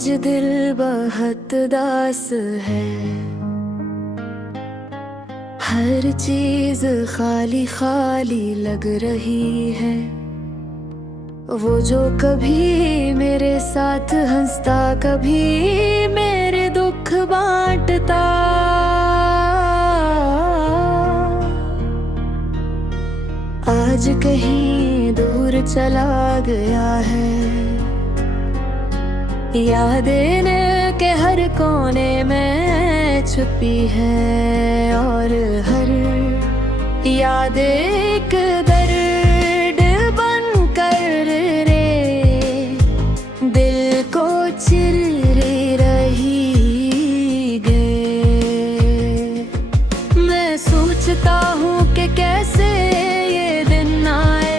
आज दिल बहुत दास है, हर चीज खाली खाली लग रही है। वो जो कभी मेरे साथ हंसता, कभी मेरे दुख बांटता, आज कहीं दूर चला गया है। यादें के हर कोने में छुपी है, और हर याद एक दर्द बन कर रे दिल को चिर रही गे। मैं सोचता हूँ कि कैसे ये दिन आए,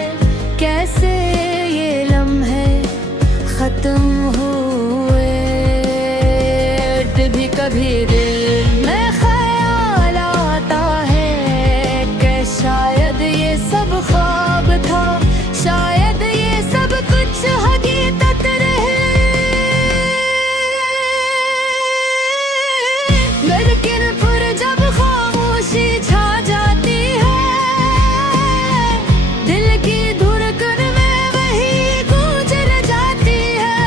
कैसे ये लम्हे खत्म हो। भी कभी दिल में ख्याल आता है कि शायद ये सब ख्वाब था, शायद ये सब कुछ हकीकत रहे। लेकिन फिर जब खामोशी छा जाती है, दिल की धड़कन में वही गूंज जाती है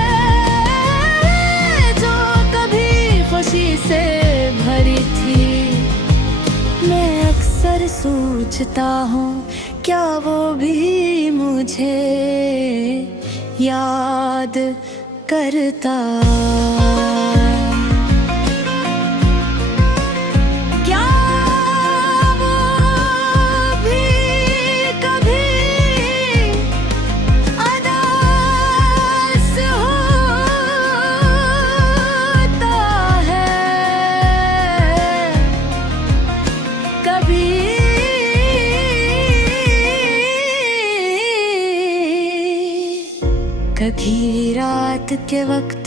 जो कभी खुशी से भरी थी। मैं अक्सर सोचता हूँ क्या वो भी मुझे याद करता। क्या वो भी कभी अदास होता है, कभी कभी रात के वक्त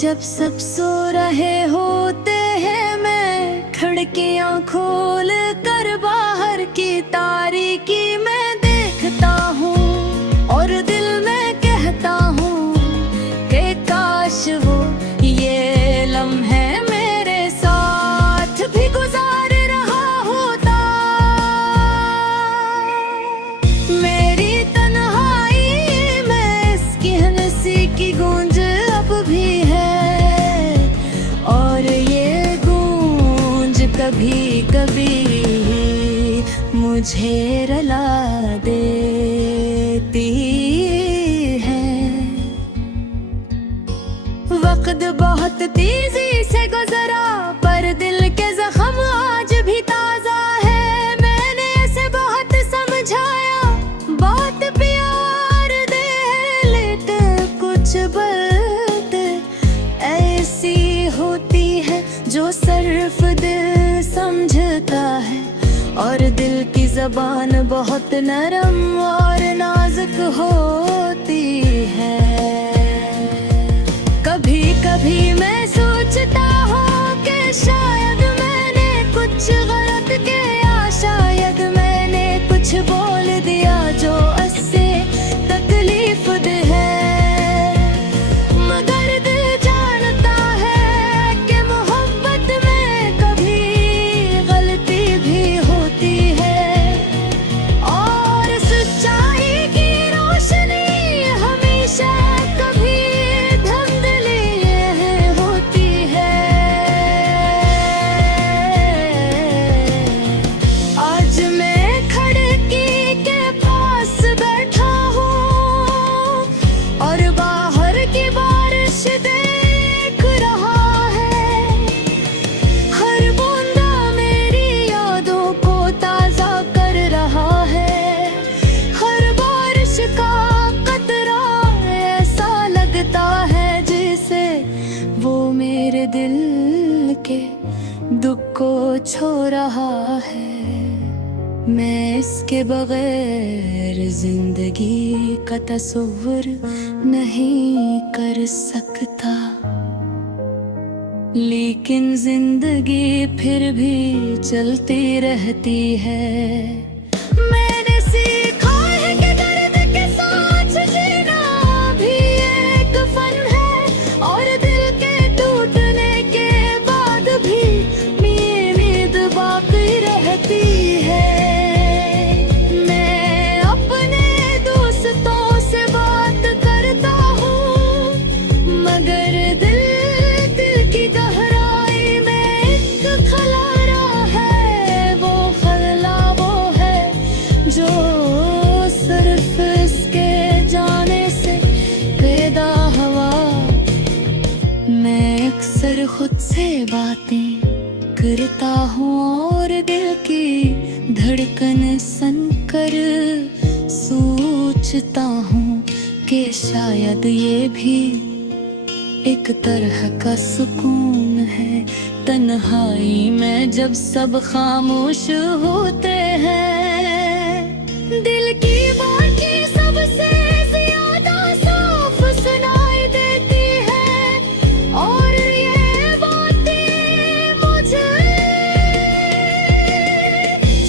जब सब सो रहे होते हैं, मैं खिड़कियां खोल कर बाहर की तारीकी में देखता हूँ, और दिल में कहता हूँ कि काश वो ये लम्हे मेरे साथ भी गुजार रहा होता। मेरी तन्हाई में इसकी हंसी की गूंज अब भी है, और ये गूंज कभी कभी मुझे रुला देती है। वक्त बहुत तेजी से गुजरा, पर दिल के जख्म आज भी ताजा है। मैंने इसे बहुत समझाया, बहुत प्यार दे, लेकिन कुछ बात ऐसी होती है जो सिर्फ दिल समझता है, और दिल की ज़बान बहुत नरम और नाजुक होती है। कभी कभी मैं सोचता हूँ कि शायद मैंने कुछ गलत किया, शायद मैंने कुछ बोल दिया जो उससे तकलीफ दे है। मगर दिल जानता है कि मोहब्बत में कभी गलती भी होती है, और सच्चाई की रोशनी हमेशा कभी धुंधली होती है। आज मैं खिड़की के पास बैठा हूँ, और बाहर की बारिश देख रहा है। हर बूंदा मेरी यादों को ताजा कर रहा है, हर बारिश का कतरा ऐसा लगता है जैसे वो मेरे दिल के दुख को छो रहा है। मैं इसके बगैर जिंदगी का तस्वीर नहीं कर सकता, लेकिन जिंदगी फिर भी चलती रहती है। मैंने सीखा है कि दर्द के साथ जीना भी एक फन है, और दिल तुझसे बातें करता हूँ और दिल की धड़कन सुनकर सोचता हूँ कि शायद ये भी एक तरह का सुकून है। तन्हाई में जब सब खामोश होते हैं, दिल की बातें सबसे ज्यादा साफ सुनाई देती है। और ये बातें मुझे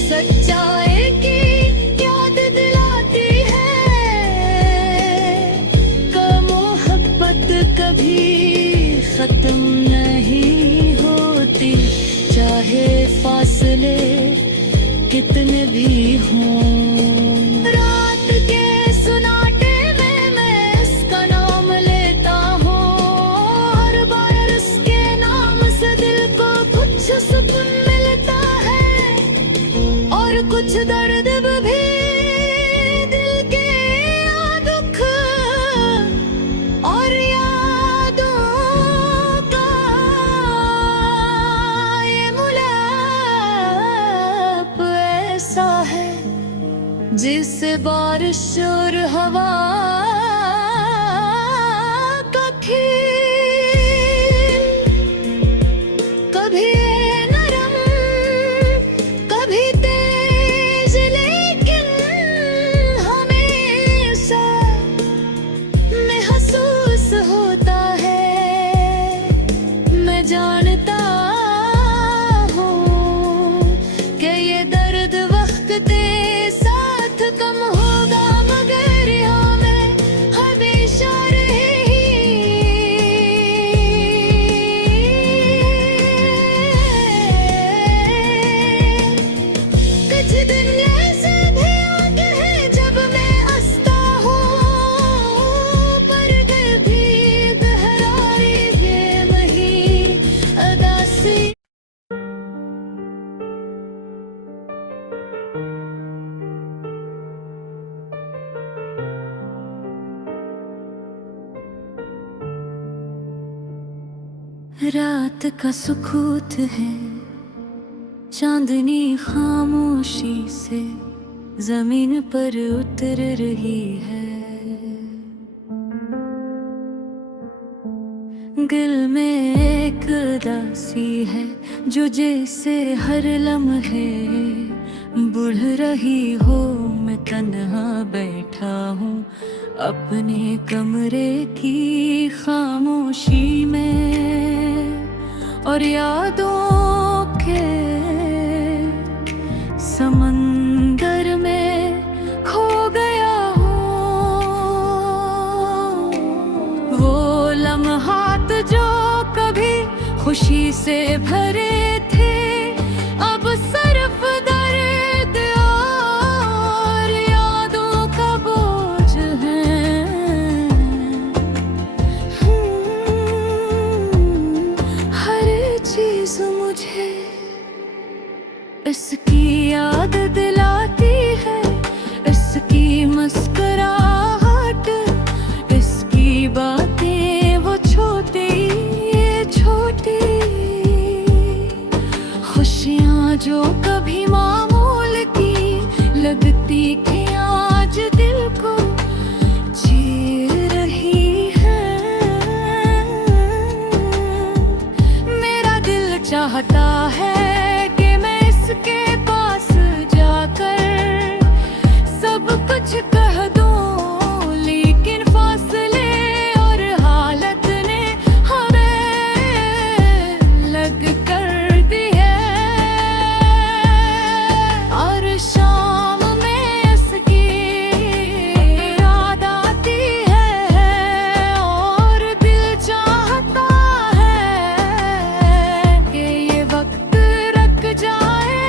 सच्चाई की याद दिलाती है कि मोहब्बत कभी खत्म नहीं होती, चाहे फासले कितने भी हों। रात के सुनाटे में मैं इसका नाम लेता हूँ, हर बार उसके नाम से दिल को कुछ सुकून मिलता है और कुछ दर्द भी। दिल के दुख और यादों का ये मिलाप ऐसा है जिससे बारिश और हवा का खेल, कभी नरम कभी तेज, लेकिन हमेशा महसूस होता है। मैं जानता हूँ कि ये दर्द वक्त के साथ कम होगा, मगर यहाँ मैं हमेशा रहेगी। कुछ दिन ऐसे भी आते हैं जब मैं हंसता हूँ, पर दिल भी गहराई ये वही उदासी। रात का सुकूत है, चांदनी खामोशी से जमीन पर उतर रही है। दिल में एक उदासी है जो जैसे हर लम्हे बढ़ रही हो। मैं तन्हा बैठा हूँ अपने कमरे की खामोशी में और यादों के समंदर में खो गया हूँ। वो लम्हात जो कभी खुशी से भरे थे, अब सिर्फ दर्द और यादों का बोझ है। हर चीज मुझे इसकी याद दिलाती है, इसकी मुस्कुराहट, इसकी बातें वो छोटी छोटी खुशियाँ जो कभी मामूल की लगती थी, आज दिल को चीर रही है। मेरा दिल चाहता है कि मैं इसके पास जाकर सब कुछ कह दूं, लेकिन फासले और हालत ने हमें लग कर दी है। और शाम में इसकी याद आती है और दिल चाहता है कि ये वक्त रख जाए,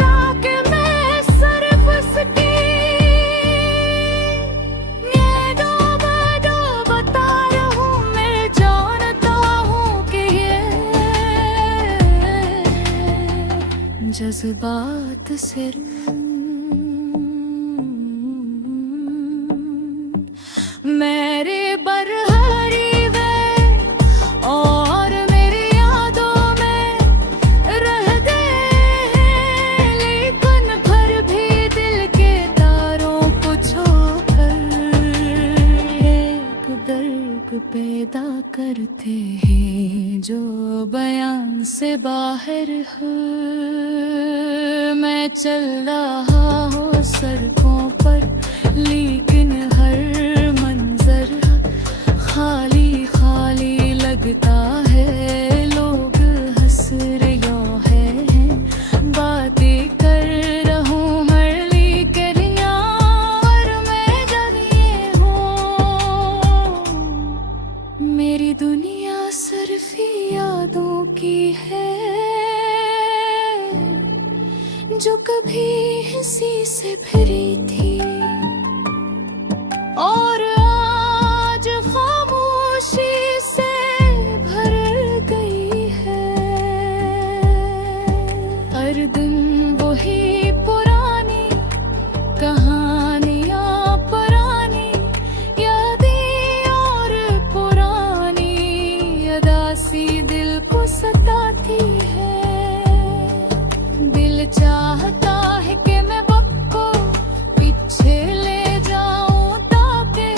ताकि मैं सिर्फ उसकी ये डूबता रहूं। मैं जानता हूँ कि ये जज्बात सिर्फ मेरे बरहरी वे और मेरी यादों करते हैं जो बयान से बाहर है। मैं चल रहा हूँ सड़कों पर, लेकिन हर मंजर खाली खाली लगता है। लोग हंस रहे हैं, बातें कर रहूं हर लेकर यार मैं जानिए हूँ। मेरी दुनिया सिर्फ यादों की है, जो कभी हंसी से भरी थी और आज खामोशी से भर गई है। हर दिन वही पुरानी कहानियां, पुरानी यादें और पुरानी अदासी दिल को सताती है। दिल चाहता है कि मैं वक्त को पीछे ले जाऊं, ताकि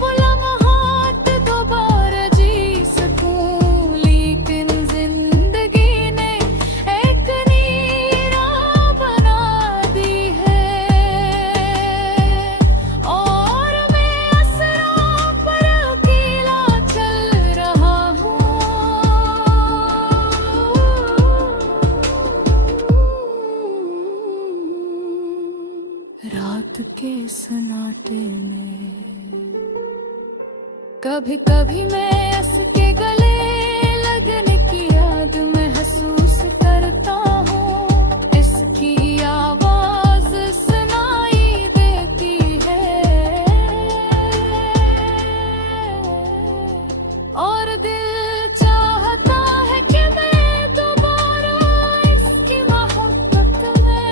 वो लम्हात दोबारा जी सकूं। लेकिन जिंदगी ने एक नीरा बना दी है और मैं असरों पर अकेला चल रहा हूँ। रात के सन्नाटे में कभी कभी मैं उसके गले लगने की याद महसूस करता हूँ। इसकी आवाज सुनाई देती है और दिल चाहता है कि मैं दोबारा इसकी मोहब्बत में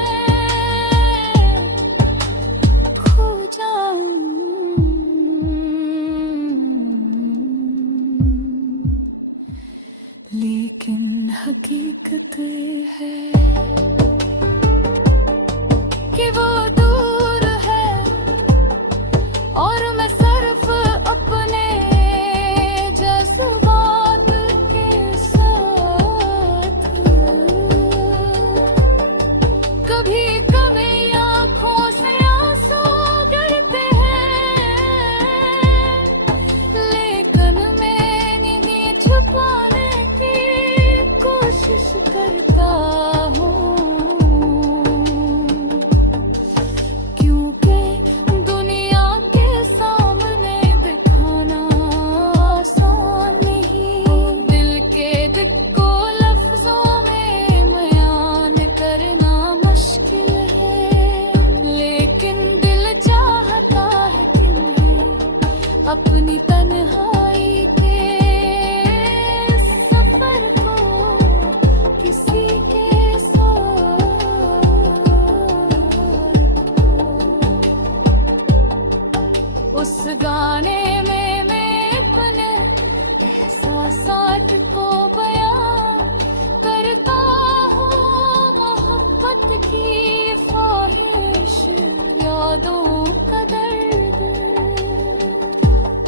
खो जाऊं। लेकिन हकीकत ये है कि वो दूर है और मैं सिर्फ अपने जज्बात के साथ। कभी कभी आँखों से आंसू गिरते हैं, लेकिन मैं नहीं छुपाने की कोशिश करता हूँ। क्योंकि दुनिया के सामने दिखाना आसान नहीं, दिल के दिल को लफ्जों में बयान करना मुश्किल है। लेकिन दिल चाहता है कि मैं अपनी तन्हाई के सफर को किसी के साथ उस गाने में मैं अपने एहसासात को बयां करता हूँ। मोहब्बत की ख्वाहिश, यादों का दर्द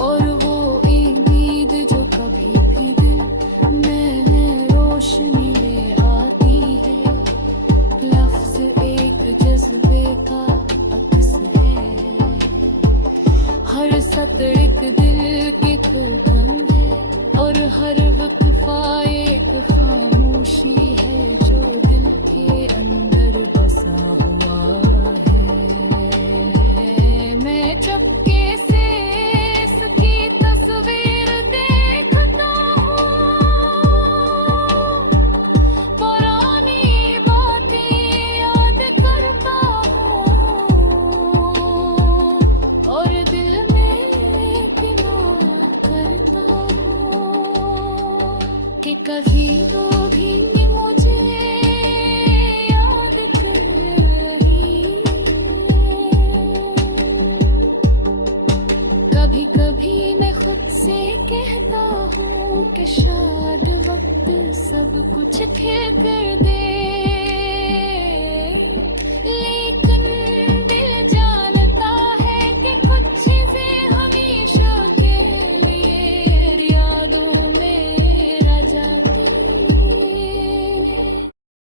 और वो उम्मीद जो कभी भी दिल में रोशनी ले आती है। लफ्ज एक जज्बे का अक्स है, हर सतर एक दिल की धड़कन है और हर वक्फा एक खामोशी है जो दिल के अंदर बसा हुआ है। मैं चुपके से इसकी तस्वीर देखता हूँ, पुरानी बातें याद करता हूँ और दिल में गिला करता हूँ कि कभी वो भी मुझे याद कर रही है। कभी कभी मैं खुद से कहता हूँ कि शायद वक्त सब कुछ ठीक कर दे।